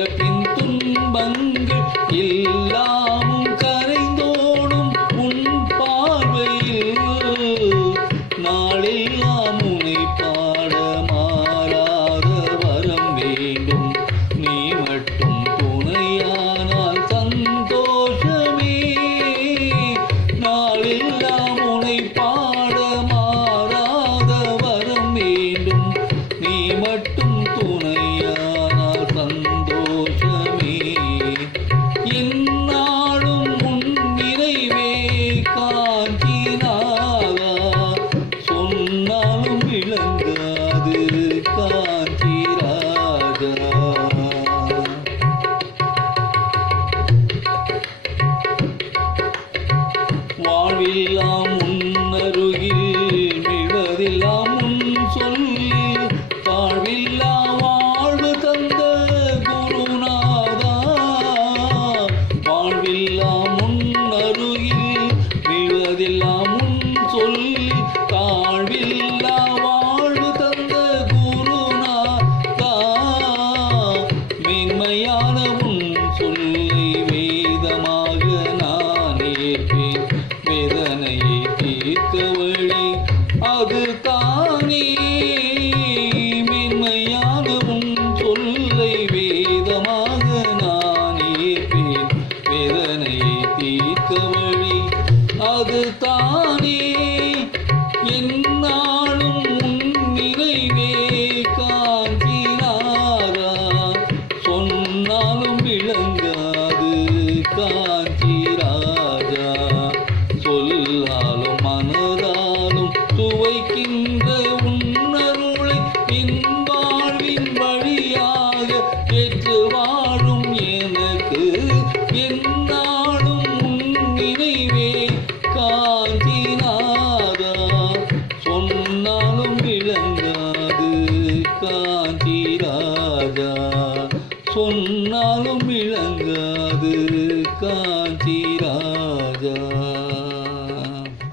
பிறப்பின் துன்பங்கள் இல்லா Bye. போது காஞ்சி ராஜா. சொல்லாலும் மனதாலும் துவைக்கின்ற பொன்னாலும் இழங்காது காஞ்சி ராஜா